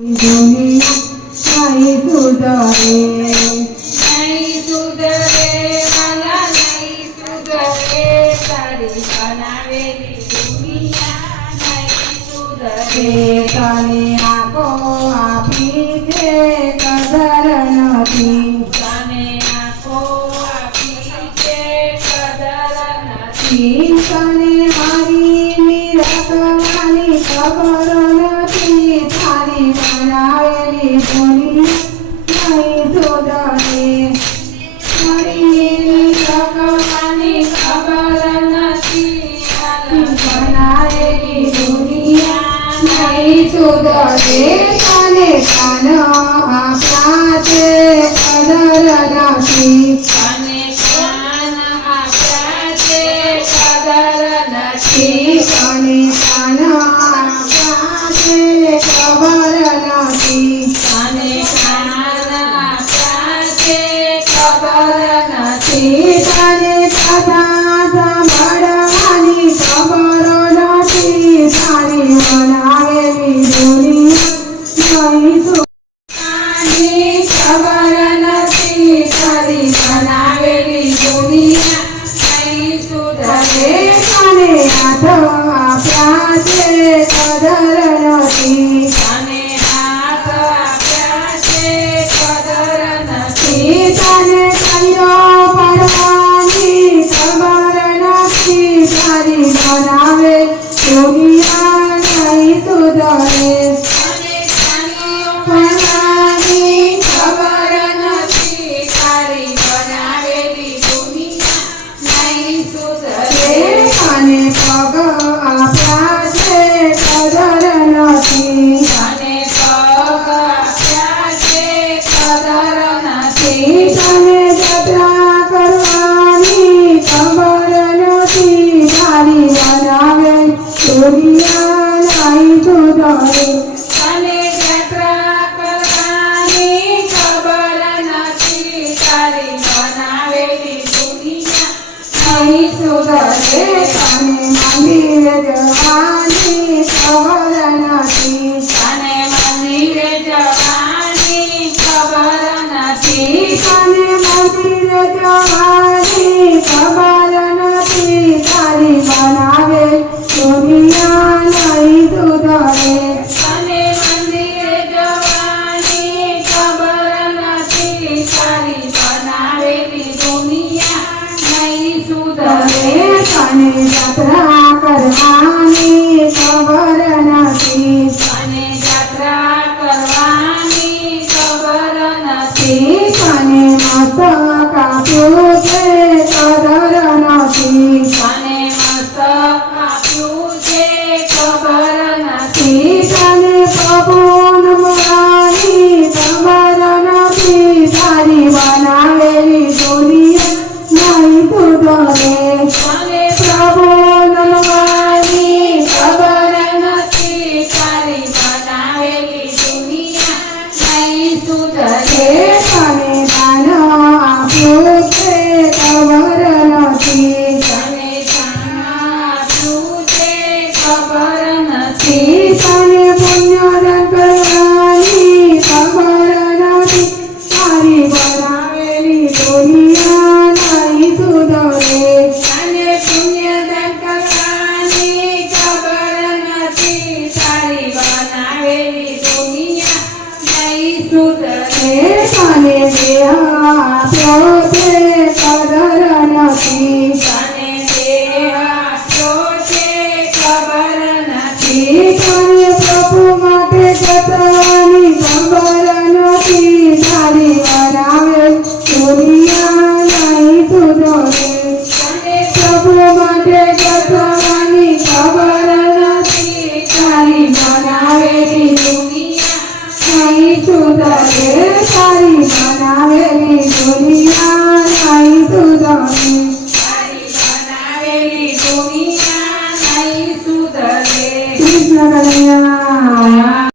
દુનિયા નહીં સુધરે વાલા નહીં સુધરે તારી બનાવેલી દુનિયા નહીં સુધરે તને આંખો આપી છે કદર નથી તને આંખો આપી છે કદર નથી તને મારી નિરખવાની ખબર નથી તારી બનાવેલી દુનિયા નહીં સુધરે મારી નિરખવાની ખબર નથી બનાવેલી દુનિયા નહીં સુધરે તને કાન આપ્યા છે કદર નથી તને કાન આપ્યા છે કદર નથી તને કાન આપ્યા છે ખબર નથી તને કાન આપ્યા છે ખબર નથી તને કથા સાંભળવાની ખબર નથી તારી બનાવેલી દુનિયા નહીં સુધરે ખબર નથી તારી બનાવેલી દુનિયા નહીં સુધરે તને હાથ આપ્યા છે કદર નથી તને હાથ આપ્યા છે કદર નથી તને કૈયો પડવાની ખબર નથી તારી બનાવે દુનિયા નહીં સુધરે તને કૈયો પડવાની ખબર નથી તારી બનાવેલી દુનિયા નહીં સુધરે તને પગ આપ્યા છે કદર નથી તને પગ આપ્યા છે કદર નથી તને જત્રા કરવાની ખબર નથી તારી બનાવે દુનિયા નહીં સુધરે તને જત્રા કરવાની ખબર નથી તારી બનાવેલી દુનિયા નહીં સુધરે તને મંદિરે જવાની ખબર નથી તને મંદિરે જવાની ખબર નથી તને મંદિરે જવાની ખબર નથી તારી બનાવે દુનિયા નહીં સુધરે તને મંદિરે જવાની ખબર નથી તારી બનાવેલી દુનિયા નહીં સુધરે તને યાત્રા કરવાની ખબર નથી તને યાત્રા કરવાની ખબર નથી તને મસ્તક આપ્યું છે કદર નથી તને મસ્તક આપ્યું છે ખબર નથી તને પવન મળવાની ખબર નથી તારી બનાવેલી દુનિયા નહીં સુધરે તને પ્રભુ નમવાની ખબર નથી તારી બનાવેલી દુનિયા નહીં સુધરે તને દાન આપ્યું છે ખબર નથી તને દાન આપ્યું છે ખબર નથી તને પુણ્યદાન કરવાની ખબર નથી તારી બનાવેલી દુનિયા નહીં સુધરે તને પુણ્યદાન કરવાની ખબર નથી તારી બનાવેલી દુનિયા નહીં સુધરે તને દેહ આપ્યો છે કદર નથી તને દેહ આપ્યો છે ખબર નથી તને પ્રભુ માટે જતવાની ખબર નથી તારી બનાવે દુનિયા નહીં સુધરે તને પ્રભુ માટે જતવાની ખબર નથી તારી બનાવેલી દુનિયા નહીં સુધરે તારી બનાવેલી